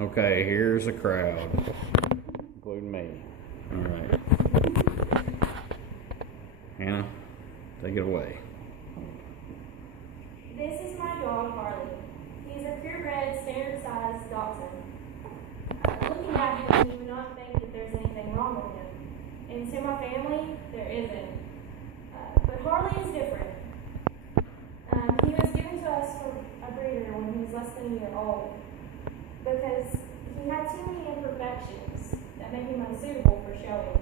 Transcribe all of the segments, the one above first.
Okay, here's a crowd, including me. All right. Hannah, take it away. This is my dog, Harley. He's a purebred, standard-sized dachshund. Looking at him, you would not think that there's anything wrong with him. And to my family, there isn't. But Harley is different. He was given to us from a breeder when he was less than a year old because he had too many imperfections that make him unsuitable for showing.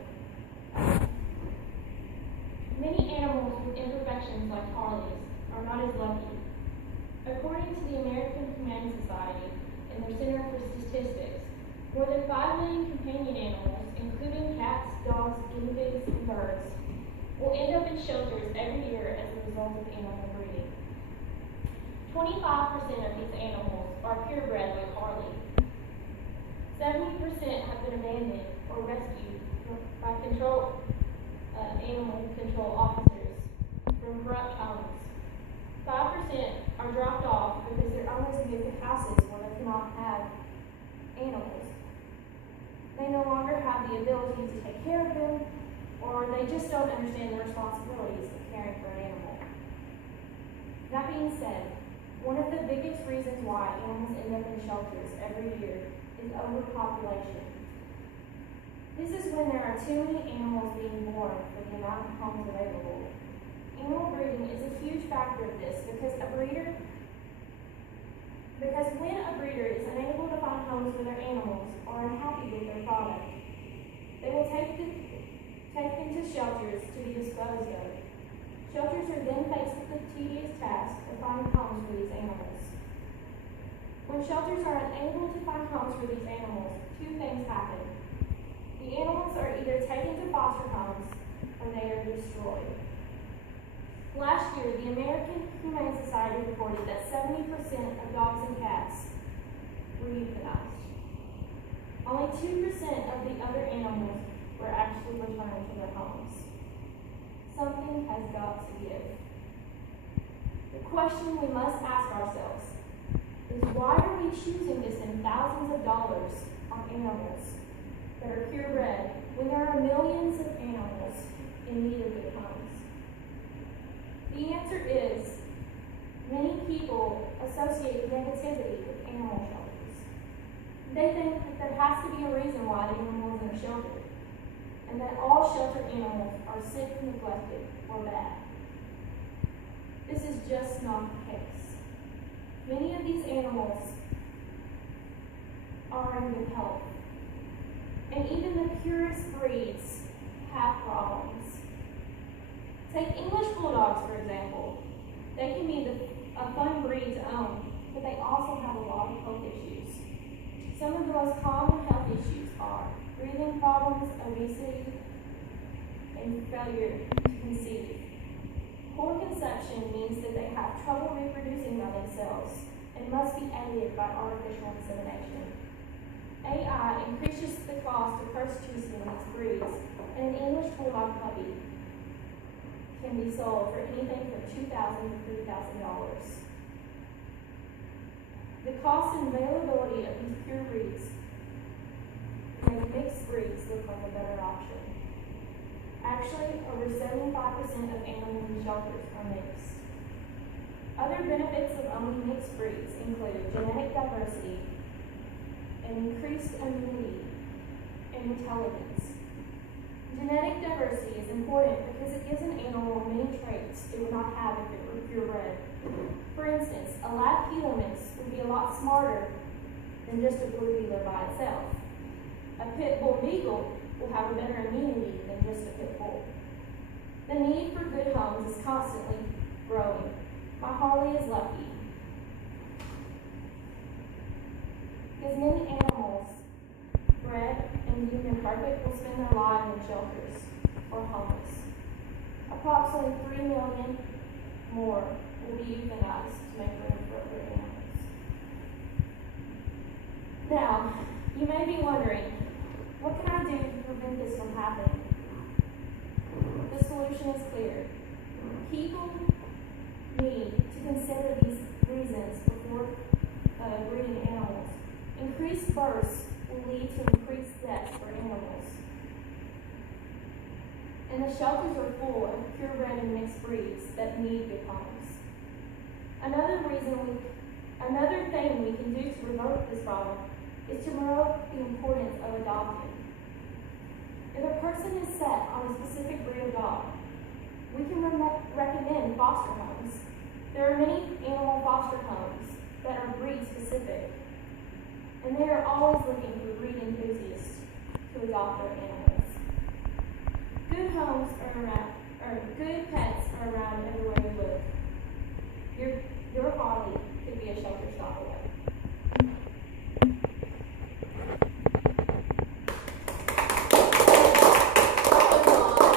Many animals with imperfections like Harley's are not as lucky. According to the American Humane Society and their Center for Statistics, more than 5 million companion animals, including cats, dogs, guinea pigs, and birds, will end up in shelters every year as a result of animal breeding. 25% of these animals are purebred like Harley. 70% have been abandoned or rescued by animal control officers from corrupt homes. 5% are dropped off because their owners move to houses where they cannot have animals. They no longer have the ability to take care of them, or they just don't understand the responsibilities of caring for an animal. That being said, one of the biggest reasons why animals end up in shelters every year is overpopulation. This is when there are too many animals being born for the amount of homes available. Animal breeding is a huge factor of this because when a breeder is unable to find homes for their animals or unhappy with their product, they will take them to shelters to be disposed of. Shelters are then faced with the tedious task of finding homes for these animals. When shelters are unable to find homes for these animals, two things happen. The animals are either taken to foster homes or they are destroyed. Last year, the American Humane Society reported that 70% of dogs and cats were euthanized. Only 2% of the other animals were actually returned to their homes. Something has got to give. The question we must ask ourselves is why are we choosing to spend thousands of dollars on animals that are purebred when there are millions of animals in need of good homes? The answer is many people associate negativity with animal shelters. They think that there has to be a reason why the animal is in a shelter, and that all shelter animals are sick, neglected, or bad. This is just not the case. Many of these animals are in good health, and even the purest breeds have problems. Take English bulldogs, for example. They can be a fun breed to own, but they also have a lot of health issues. Some of the most common health issues are breathing problems, obesity, and failure to conceive. Poor conception means that they have trouble reproducing by themselves and must be aided by artificial insemination. AI increases the cost of purchasing these breeds, and an English bulldog puppy can be sold for anything from $2,000 to $3,000. The cost and availability of these pure breeds make mixed breeds look like a better option. Actually, over 75% of animals in shelters are mixed. Other benefits of owning mixed breeds include genetic diversity and increased immunity and intelligence. Genetic diversity is important because it gives an animal many traits it would not have if it were purebred. For instance, a lab Helmets would be a lot smarter than just a blue heeler by itself. A pit bull beagle will have a better immunity than just a pit bull. The need for good homes is constantly growing. My Harley is lucky because many animals bred and deemed imperfect will spend their lives in shelters or homeless. Approximately 3 million more will be euthanized to make room for other animals. Now, you may be wondering, what can I do to prevent this from happening? The solution is clear. People need to consider these reasons before breeding animals. Increased disperse will lead to increased deaths for animals. And the shelters are full of purebred and mixed breeds that need good homes. Another thing we can do to reverse this problem is to promote the importance of adopting. If a person is set on a specific breed of dog, we can recommend foster homes. There are many animal foster homes that are breed specific, and they are always looking for breed enthusiasts to adopt their animals. Good pets are around everywhere you look.